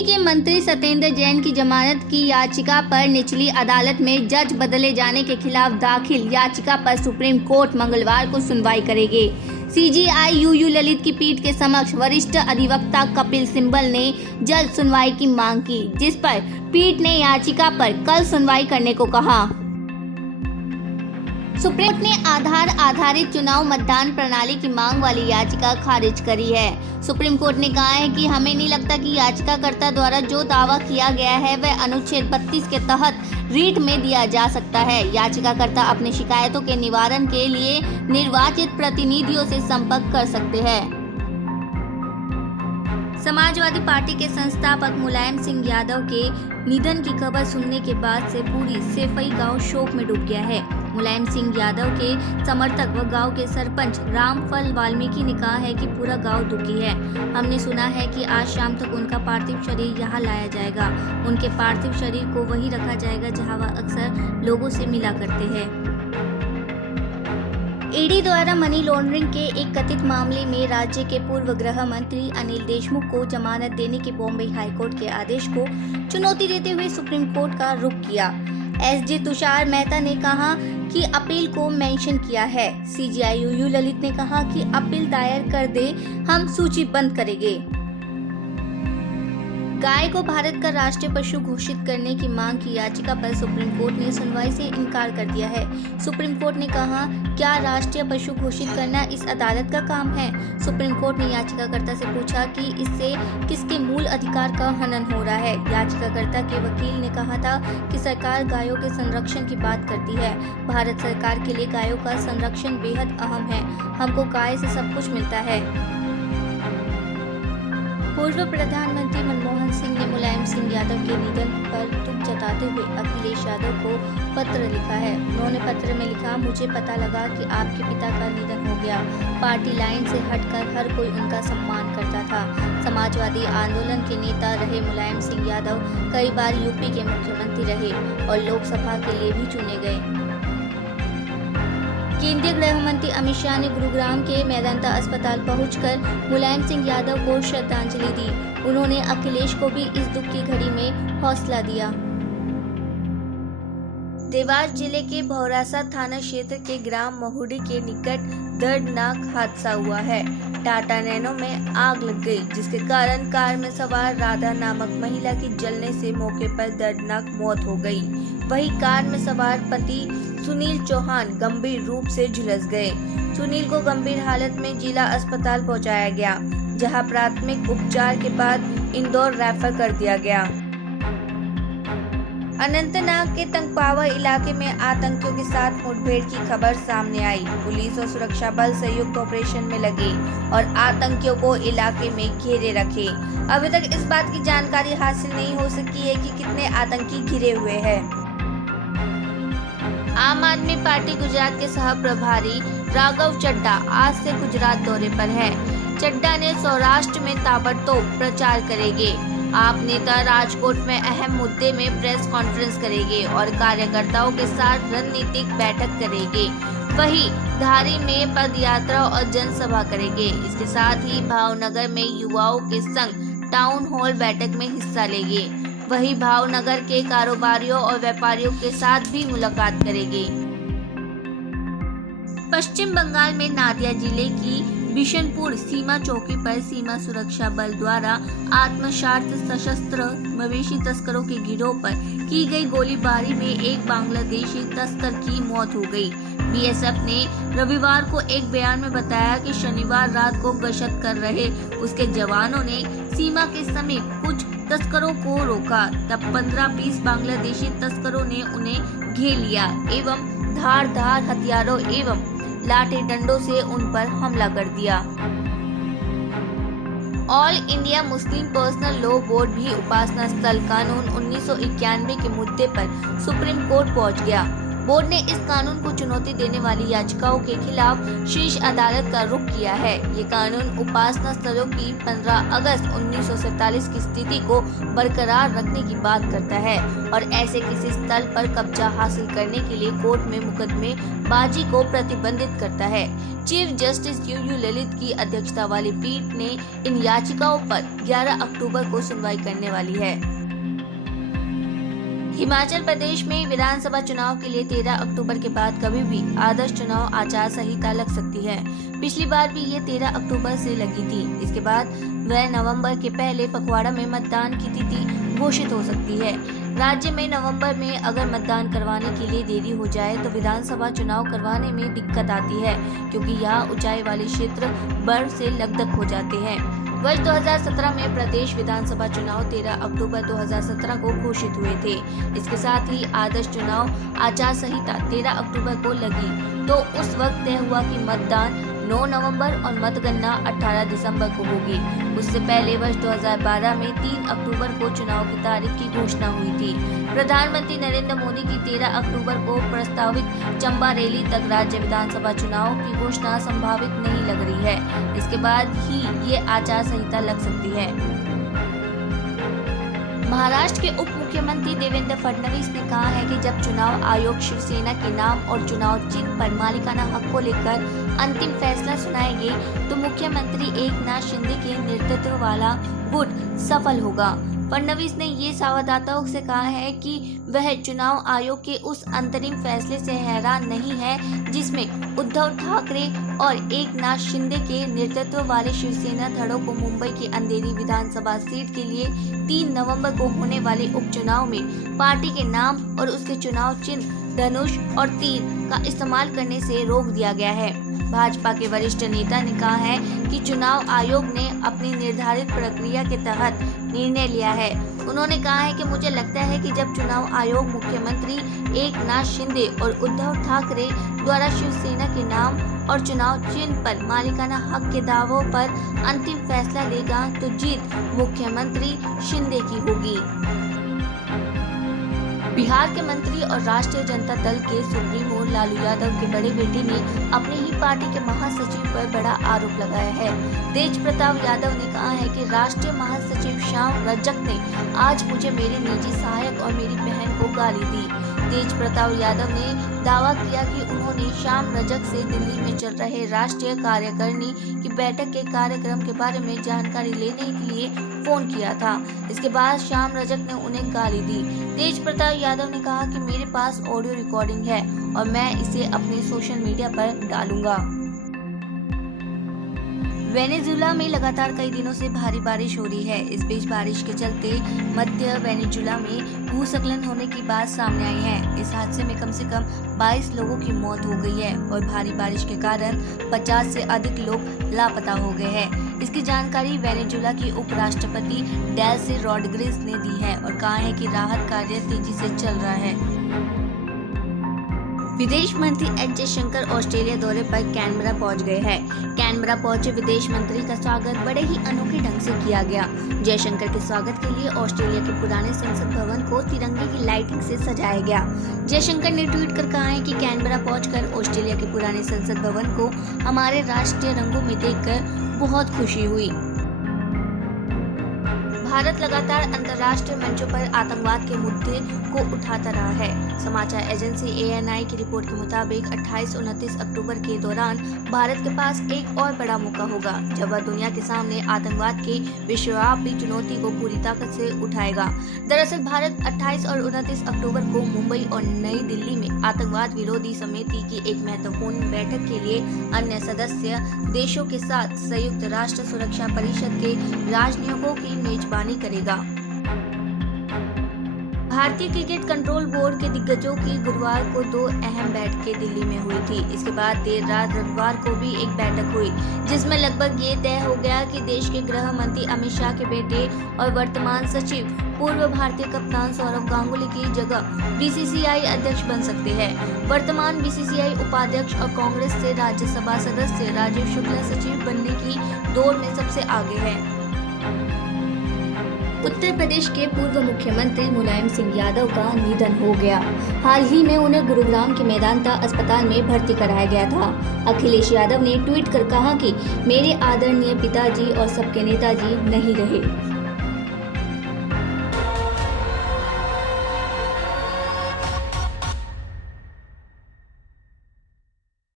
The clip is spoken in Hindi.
यूपी के मंत्री सत्येंद्र जैन की जमानत की याचिका पर निचली अदालत में जज बदले जाने के खिलाफ दाखिल याचिका पर सुप्रीम कोर्ट मंगलवार को सुनवाई करेगी। सीजेआई यूयू ललित की पीठ के समक्ष वरिष्ठ अधिवक्ता कपिल सिब्बल ने जल्द सुनवाई की मांग की, जिस पर पीठ ने याचिका पर कल सुनवाई करने को कहा। सुप्रीम कोर्ट ने आधार आधारित चुनाव मतदान प्रणाली की मांग वाली याचिका खारिज करी है। सुप्रीम कोर्ट ने कहा है कि हमें नहीं लगता कि याचिकाकर्ता द्वारा जो दावा किया गया है वह अनुच्छेद 32 के तहत रीट में दिया जा सकता है। याचिकाकर्ता अपनी शिकायतों के निवारण के लिए निर्वाचित प्रतिनिधियों से संपर्क कर सकते हैं। समाजवादी पार्टी के संस्थापक मुलायम सिंह यादव के निधन की खबर सुनने के बाद से पूरी सेफई गांव शोक में डूब गया है। मुलायम सिंह यादव के समर्थक व गांव के सरपंच रामफल वाल्मीकि ने कहा है कि पूरा गांव दुखी है। हमने सुना है कि आज शाम तक उनका पार्थिव शरीर यहां लाया जाएगा। उनके पार्थिव शरीर को वहीं रखा जाएगा जहां वह अक्सर लोगों से मिला करते हैं। ईडी द्वारा मनी लॉन्ड्रिंग के एक कथित मामले में राज्य के पूर्व गृह मंत्री अनिल देशमुख को जमानत देने के बॉम्बे हाईकोर्ट के आदेश को चुनौती देते हुए सुप्रीम कोर्ट का रुख किया। एसजी तुषार मेहता ने कहा कि अपील को मेंशन किया है। सीजेआई यूयू ललित ने कहा कि अपील दायर कर दे, हम सूची बंद करेंगे। गाय को भारत का राष्ट्रीय पशु घोषित करने की मांग की याचिका पर सुप्रीम कोर्ट ने सुनवाई से इनकार कर दिया है। सुप्रीम कोर्ट ने कहा, क्या राष्ट्रीय पशु घोषित करना इस अदालत का काम है? सुप्रीम कोर्ट ने याचिकाकर्ता से पूछा कि इससे किसके मूल अधिकार का हनन हो रहा है। याचिकाकर्ता के वकील ने कहा था कि सरकार गायों के संरक्षण की बात करती है। भारत सरकार के लिए गायों का संरक्षण बेहद अहम है। हमको गाय से सब कुछ मिलता है। पूर्व प्रधानमंत्री मनमोहन सिंह ने मुलायम सिंह यादव के निधन पर दुख जताते हुए अखिलेश यादव को पत्र लिखा है। उन्होंने पत्र में लिखा, मुझे पता लगा कि आपके पिता का निधन हो गया। पार्टी लाइन से हटकर हर कोई उनका सम्मान करता था। समाजवादी आंदोलन के नेता रहे मुलायम सिंह यादव कई बार यूपी के मुख्यमंत्री रहे और लोकसभा के लिए भी चुने गए। केंद्रीय गृह मंत्री अमित शाह ने गुरुग्राम के मेदांता अस्पताल पहुंचकर मुलायम सिंह यादव को श्रद्धांजलि दी। उन्होंने अखिलेश को भी इस दुख की घड़ी में हौसला दिया। देवास जिले के भौरासा थाना क्षेत्र के ग्राम महुडी के निकट दर्दनाक हादसा हुआ है। टाटा नैनो में आग लग गई, जिसके कारण कार में सवार राधा नामक महिला की जलने से मौके पर दर्दनाक मौत हो गई। वहीं कार में सवार पति सुनील चौहान गंभीर रूप से झुलस गए। सुनील को गंभीर हालत में जिला अस्पताल पहुंचाया गया, जहां प्राथमिक उपचार के बाद इंदौर रेफर कर दिया गया। अनंतनाग के तंगपावर इलाके में आतंकियों के साथ मुठभेड़ की खबर सामने आई। पुलिस और सुरक्षा बल संयुक्त ऑपरेशन में लगे और आतंकियों को इलाके में घेरे रखे। अभी तक इस बात की जानकारी हासिल नहीं हो सकी है कि कितने आतंकी घिरे हुए हैं। आम आदमी पार्टी गुजरात के सह प्रभारी राघव चड्ढा आज से गुजरात दौरे पर है। चड्ढा ने सौराष्ट्र में ताबड़तोड़ प्रचार करेंगे। आप नेता राजकोट में अहम मुद्दे में प्रेस कॉन्फ्रेंस करेंगे और कार्यकर्ताओं के साथ रणनीतिक बैठक करेंगे। वहीं धारी में पदयात्रा और जनसभा करेंगे। इसके साथ ही भावनगर में युवाओं के संग टाउन हॉल बैठक में हिस्सा लेंगे। वहीं भावनगर के कारोबारियों और व्यापारियों के साथ भी मुलाकात करेंगे। पश्चिम बंगाल में नादिया जिले की बिशनपुर सीमा चौकी पर सीमा सुरक्षा बल द्वारा आत्मसात सशस्त्र मवेशी तस्करों के गिरोह पर की गई गोलीबारी में एक बांग्लादेशी तस्कर की मौत हो गई। बीएसएफ ने रविवार को एक बयान में बताया कि शनिवार रात को गश्त कर रहे उसके जवानों ने सीमा के समीप कुछ तस्करों को रोका। तब 15-20 बांग्लादेशी तस्करों ने उन्हें घेर लिया एवं धारदार हथियारों एवं लाठी डंडों से उन पर हमला कर दिया। All India Muslim personal law board भी उपासना स्थल कानून 1991 के मुद्दे पर सुप्रीम कोर्ट पहुंच गया। बोर्ड ने इस कानून को चुनौती देने वाली याचिकाओं के खिलाफ शीर्ष अदालत का रुख किया है। ये कानून उपासना स्थलों की 15 अगस्त 1947 की स्थिति को बरकरार रखने की बात करता है और ऐसे किसी स्थल पर कब्जा हासिल करने के लिए कोर्ट में मुकदमेबाजी को प्रतिबंधित करता है। चीफ जस्टिस यू ललित की अध्यक्षता वाली पीठ ने इन याचिकाओं पर 11 अक्टूबर को सुनवाई करने वाली है। हिमाचल प्रदेश में विधानसभा चुनाव के लिए 13 अक्टूबर के बाद कभी भी आदर्श चुनाव आचार संहिता लग सकती है। पिछली बार भी ये 13 अक्टूबर से लगी थी। इसके बाद वह नवंबर के पहले पखवाड़ा में मतदान की तिथि घोषित हो सकती है। राज्य में नवंबर में अगर मतदान करवाने के लिए देरी हो जाए तो विधानसभा चुनाव करवाने में दिक्कत आती है, क्योंकि यहाँ ऊंचाई वाले क्षेत्र बर्फ से लकदक हो जाते हैं। वर्ष 2017 में प्रदेश विधानसभा चुनाव 13 अक्टूबर 2017 को घोषित हुए थे। इसके साथ ही आदर्श चुनाव आचार संहिता 13 अक्टूबर को लगी, तो उस वक्त तय हुआ कि मतदान 9 नवंबर और मतगणना 18 दिसंबर को होगी। उससे पहले वर्ष 2012 में 3 अक्टूबर को चुनाव की तारीख की घोषणा हुई थी। प्रधानमंत्री नरेंद्र मोदी की 13 अक्टूबर को प्रस्तावित चंबा रैली तक राज्य विधानसभा चुनाव की घोषणा संभावित नहीं लग रही है। इसके बाद ही ये आचार संहिता लग सकती है। महाराष्ट्र के उप मुख्यमंत्री देवेंद्र फडणवीस ने कहा है कि जब चुनाव आयोग शिवसेना के नाम और चुनाव चिन्ह पर मालिकाना हक को लेकर अंतिम फैसला सुनाएंगे तो मुख्यमंत्री एकनाथ शिंदे के नेतृत्व वाला गुट सफल होगा। फडणवीस ने ये संवाददाताओं से कहा है कि वह चुनाव आयोग के उस अंतरिम फैसले से हैरान नहीं है जिसमें उद्धव ठाकरे और एकनाथ शिंदे के नेतृत्व वाले शिवसेना धड़ों को मुंबई की अंधेरी विधानसभा सीट के लिए 3 नवंबर को होने वाले उपचुनाव में पार्टी के नाम और उसके चुनाव चिन्ह धनुष और तीर का इस्तेमाल करने से रोक दिया गया है। भाजपा के वरिष्ठ नेता ने कहा है कि चुनाव आयोग ने अपनी निर्धारित प्रक्रिया के तहत निर्णय लिया है। उन्होंने कहा है कि मुझे लगता है कि जब चुनाव आयोग मुख्यमंत्री एकनाथ शिंदे और उद्धव ठाकरे द्वारा शिवसेना के नाम और चुनाव चिन्ह पर मालिकाना हक के दावों पर अंतिम फैसला लेगा तो जीत मुख्यमंत्री शिंदे की होगी। बिहार के मंत्री और राष्ट्रीय जनता दल के सुप्रीमो लालू यादव के बड़े बेटे ने अपनी ही पार्टी के महासचिव पर बड़ा आरोप लगाया है। तेज प्रताप यादव ने कहा है कि राष्ट्रीय महासचिव श्याम रजक ने आज मुझे मेरे निजी सहायक और मेरी बहन को गाली दी। तेज प्रताप यादव ने दावा किया कि उन्होंने श्याम रजक से दिल्ली में चल रहे राष्ट्रीय कार्यकारिणी की बैठक के कार्यक्रम के बारे में जानकारी लेने के लिए फोन किया था। इसके बाद श्याम रजक ने उन्हें गाली दी। तेज प्रताप यादव ने कहा कि मेरे पास ऑडियो रिकॉर्डिंग है और मैं इसे अपने सोशल मीडिया पर डालूंगा। वेनेजुला में लगातार कई दिनों से भारी बारिश हो रही है। इस बीच बारिश के चलते मध्य वेनेजुला में भूस्खलन होने की बात सामने आई है। इस हादसे में कम से कम 22 लोगों की मौत हो गई है और भारी बारिश के कारण 50 से अधिक लोग लापता हो गए हैं। इसकी जानकारी वेनेजुला की उपराष्ट्रपति डेल्सी रॉड्रिग्स ने दी है और कहा है कि राहत कार्य तेजी से चल रहा है। विदेश मंत्री एस जयशंकर ऑस्ट्रेलिया दौरे पर कैनबरा पहुंच गए हैं। कैनबरा पहुंचे विदेश मंत्री का स्वागत बड़े ही अनोखे ढंग से किया गया। जयशंकर के स्वागत के लिए ऑस्ट्रेलिया के पुराने संसद भवन को तिरंगे की लाइटिंग से सजाया गया। जयशंकर ने ट्वीट कर कहा है कि कैनबरा पहुंचकर ऑस्ट्रेलिया के पुराने संसद भवन को हमारे राष्ट्रीय रंगों में देखकर बहुत खुशी हुई। भारत लगातार अंतर्राष्ट्रीय मंचों पर आतंकवाद के मुद्दे को उठाता रहा है। समाचार एजेंसी ANI की रिपोर्ट के मुताबिक 28-29 अक्टूबर के दौरान भारत के पास एक और बड़ा मौका होगा जब वह दुनिया के सामने आतंकवाद की विश्वव्यापी चुनौती को पूरी ताकत से उठाएगा। दरअसल भारत 28 और 29 अक्टूबर को मुंबई और नई दिल्ली में आतंकवाद विरोधी समिति की एक महत्वपूर्ण बैठक के लिए अन्य सदस्य देशों के साथ संयुक्त राष्ट्र सुरक्षा परिषद के राजनयिकों की मेजबानी करेगा। भारतीय क्रिकेट कंट्रोल बोर्ड के दिग्गजों की गुरुवार को 2 अहम बैठकें दिल्ली में हुई थी। इसके बाद देर रात रविवार को भी एक बैठक हुई जिसमें लगभग ये तय हो गया कि देश के गृह मंत्री अमित शाह के बेटे और वर्तमान सचिव पूर्व भारतीय कप्तान सौरव गांगुली की जगह BCCI अध्यक्ष बन सकते हैं। वर्तमान BCCI उपाध्यक्ष और कांग्रेस से राज्यसभा सदस्य राजीव शुक्ला सचिव बनने की दौड़ में सबसे आगे है। उत्तर प्रदेश के पूर्व मुख्यमंत्री मुलायम सिंह यादव का निधन हो गया। हाल ही में उन्हें गुरुग्राम के मेदांता अस्पताल में भर्ती कराया गया था। अखिलेश यादव ने ट्वीट कर कहा कि मेरे आदरणीय पिताजी और सबके नेताजी नहीं रहे।